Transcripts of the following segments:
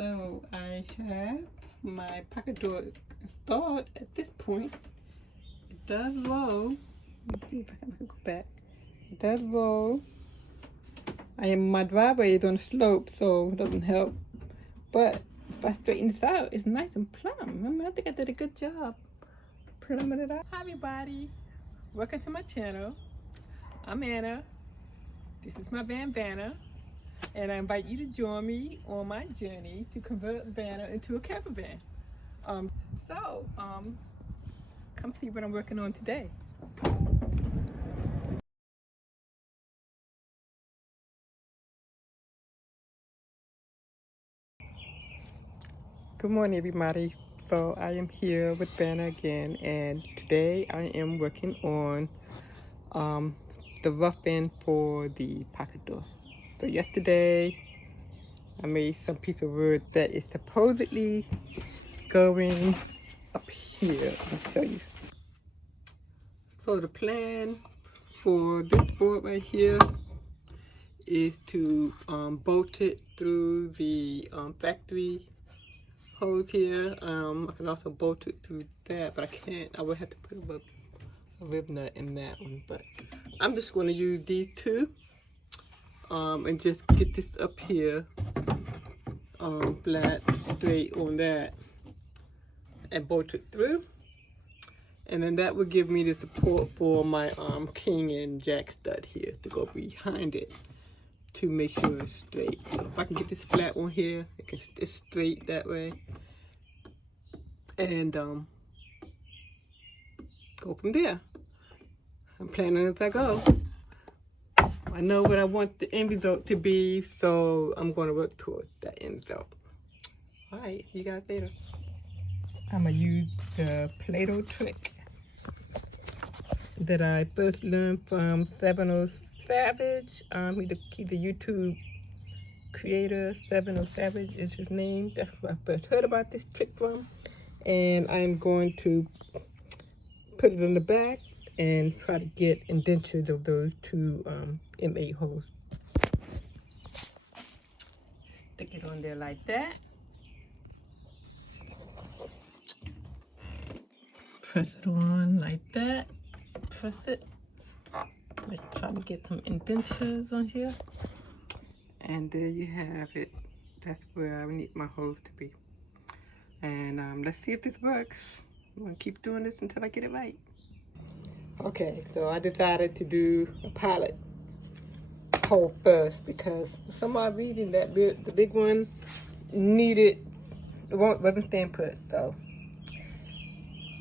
So I have my pocket door installed at this point. It does roll. Let me see if I can go back. It does roll. My driveway is on a slope, so it doesn't help. But if I straighten this out, it's nice and plumb. I think I did a good job plumbing it out. Hi everybody, welcome to my channel. I'm Anna. This is my van Vanna, and I invite you to join me on my journey to convert Vanna into a camper van. Come see what I'm working on today. Good morning, everybody. So I am here with Vanna again, and today I am working on the rough end for the pocket door. So yesterday I made some piece of wood that is supposedly going up here. I'll show you. So the plan for this board right here is to bolt it through the factory hose here. I can also bolt it through that, but I can't. I would have to put a rib nut in that one, but I'm just going to use these two and just get this up here flat straight on that and bolt it through, and then that would give me the support for my king and jack stud here to go behind it to make sure it's straight. So if I can get this flat one here, it's straight that way, and go from there. I'm planning as I go. I know what I want the end result to be, so I'm going to work towards that end result. Alright, see you guys later. I'm going to use the Play-Doh trick that I first learned from Savage. He's a YouTube creator. Savage is his name. That's where I first heard about this trick from. And I'm going to put it in the back and try to get indentures of those two M8 holes. Stick it on there like that. Press it on like that. Press it. Let's try to get some indentures on here. And there you have it. That's where I need my holes to be. And let's see if this works. I'm gonna keep doing this until I get it right. Okay, so I decided to do a pilot hole first because for some odd reason the big one wasn't staying put. So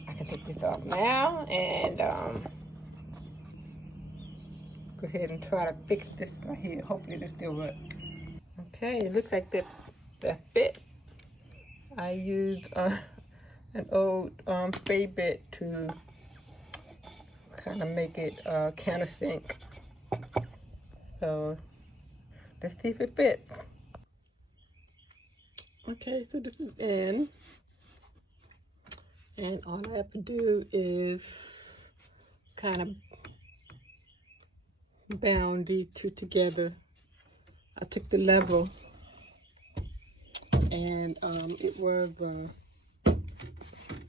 I can take this off now and go ahead and try to fix this right here. Hopefully this still works. Okay, it looks like that fit. I used an old spray bit to kind of make it countersink. So let's see if it fits. Okay, so this is in, and all I have to do is kind of bound these two together. I took the level, and it was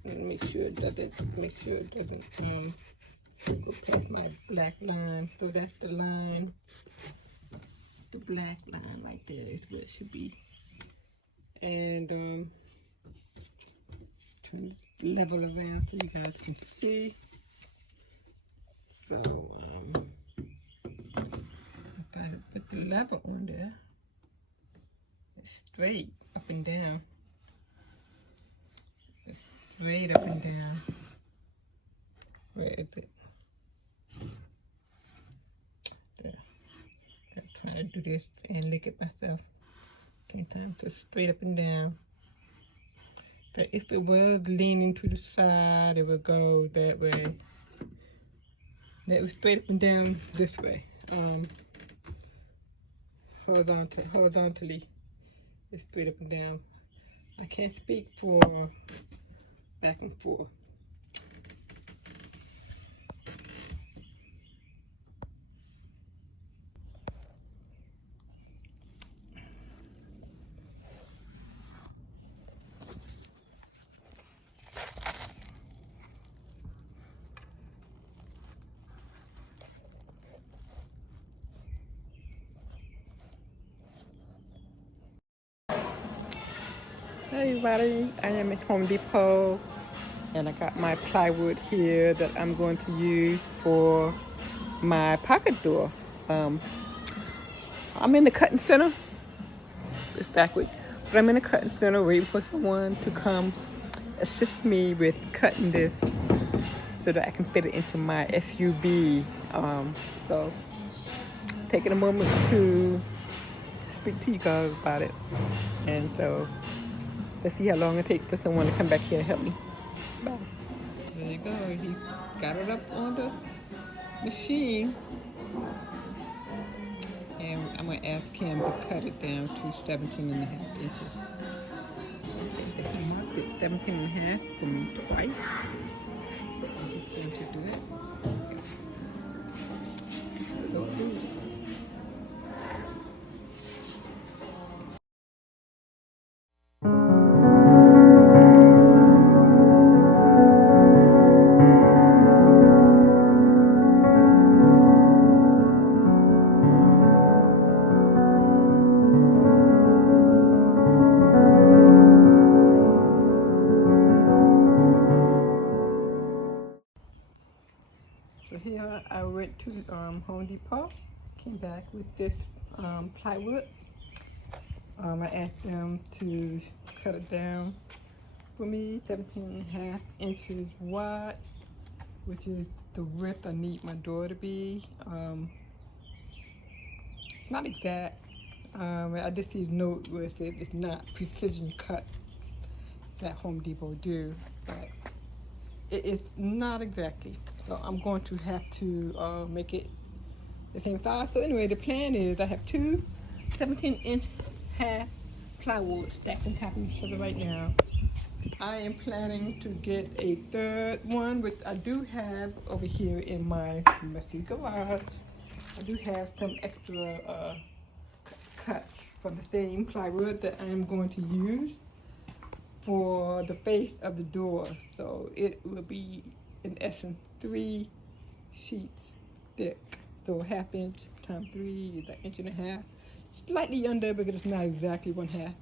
make sure it doesn't go past my black line. So that's the line. The black line right there is where it should be. And turn the level around so you guys can see. So if I put the level on there, it's straight up and down. It's straight up and down. Where is it? There. I'm trying to do this and lick it myself. Same time, so straight up and down. So if it was leaning to the side, it would go that way. That was straight up and down this way. Horizontally, it's straight up and down. I can't speak for back and forth. Hey everybody, I am at Home Depot and I got my plywood here that I'm going to use for my pocket door. Um, I'm in the cutting center, it's backwards, but I'm in the cutting center waiting for someone to come assist me with cutting this so that I can fit it into my SUV. So taking a moment to speak to you guys about it. And so let's see how long it takes for someone to come back here and help me. Bye. There you go. He got it up on the machine. And I'm going to ask him to cut it down to 17.5 inches. Okay, he marked it 17.5 for me twice. He's going to do it. So cool. So here I went to Home Depot, came back with this plywood. I asked them to cut it down for me 17.5 inches wide, which is the width I need my door to be. Not exact. I just see a note where it says it's not precision cut that Home Depot do, but it is not exactly. So I'm going to have to make it the same size. So anyway, the plan is I have two 17-inch half plywood stacked on top of each other right now. I am planning to get a third one, which I do have over here in my messy garage. I do have some extra cuts from the same plywood that I am going to use for the face of the door. So it will be in essence 3 sheets thick. So 1/2 inch times 3 is an 1.5 inches. Slightly under because it's not exactly 1/2.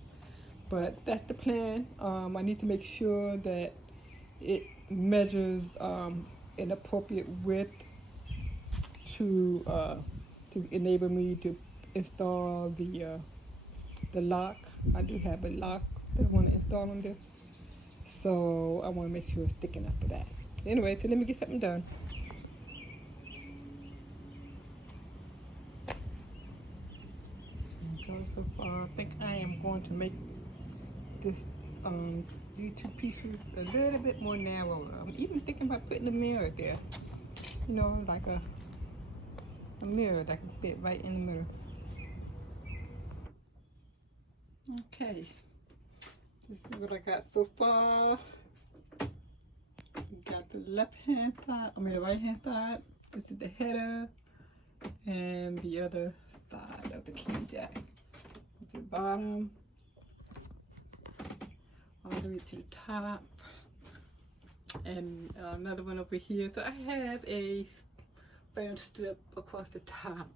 But that's the plan. I need to make sure that it measures an appropriate width to enable me to install the lock. I do have a lock that I want to install on this, so I want to make sure it's thick enough for that. Anyway, so let me get something done. Okay, so far I think I am going to make this these two pieces a little bit more narrow. I'm even thinking about putting a mirror there, you know, like a mirror that can fit right in the middle. Okay, this is what I got so far. We got the left hand side, the right hand side. This is the header, and the other side of the key jack. At the bottom, all the way to the top, and another one over here. So I have a fan strip across the top.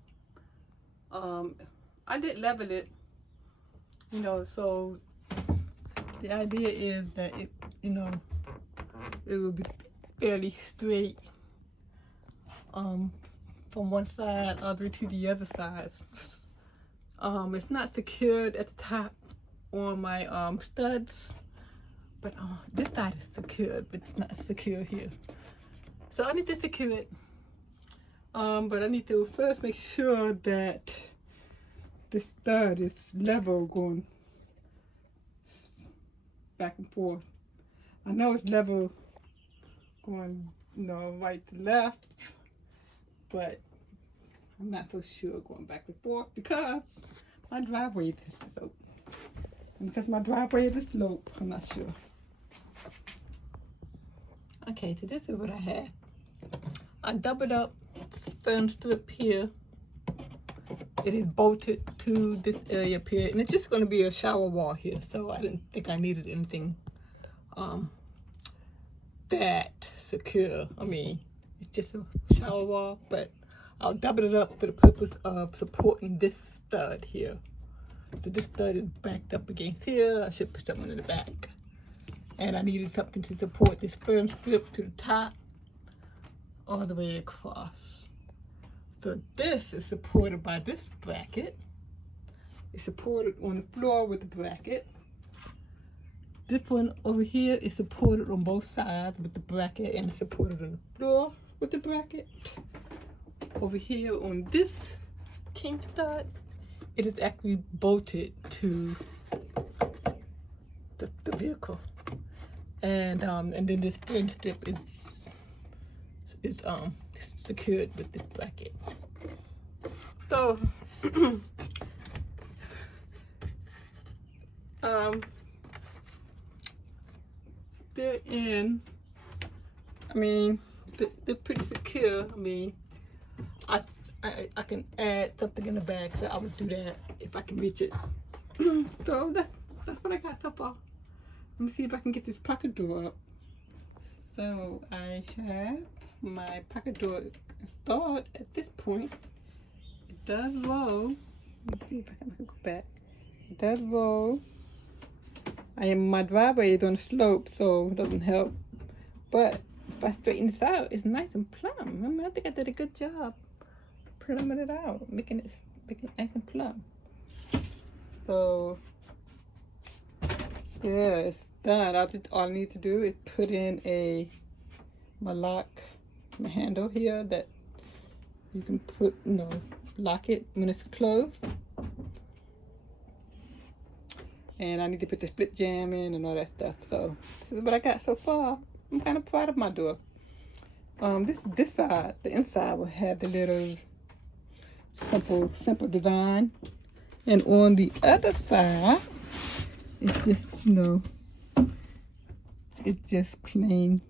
I did level it, you know, so the idea is that it, you know, it will be fairly straight from one side all the way to the other side. It's not secured at the top on my studs, but this side is secured, but it's not secure here. So I need to secure it. But I need to first make sure that the stud is level going back and forth. I know it's level going, you know, right to left, but I'm not so sure going back and forth because my driveway is this slope. And because my driveway is this slope, I'm not sure. Okay, so this is what I have. I doubled up fern strip here. It is bolted to this area up here, and it's just going to be a shower wall here, so I didn't think I needed anything that secure. I mean, it's just a shower wall, but I'll double it up for the purpose of supporting this stud here. So this stud is backed up against here. I should put something in the back. And I needed something to support this firm strip to the top, all the way across. So this is supported by this bracket. It's supported on the floor with the bracket. This one over here is supported on both sides with the bracket, and it's supported on the floor with the bracket. Over here on this king stud, it is actually bolted to the vehicle. And then this thin strip is secured with this bracket. So they're in, I mean, they're pretty secure. I mean, I can add something in the bag, so I would do that if I can reach it. So that's what I got so far. Let me see if I can get this pocket door up. So I have my pocket door installed at this point. It does roll. Let me see if I can go back. It does roll. My driveway is on a slope, so it doesn't help. But if I straighten this out, it's nice and plumb. I mean, I think I did a good job plumbing it out, making it nice and plumb. So yeah, it's done. All I need to do is put in my handle here that you can put, lock it when it's closed. And I need to put the split jam in and all that stuff. So this is what I got so far. I'm kind of proud of my door. This side, the inside will have the little simple design, and on the other side, it's just it's just plain.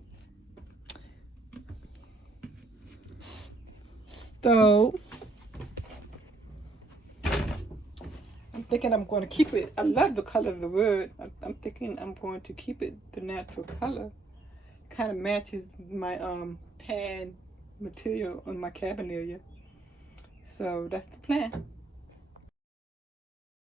So I'm thinking I'm going to keep it. I love the color of the wood. I'm thinking I'm going to keep it the natural color. Kind of matches my tan material on my cabin area. So that's the plan.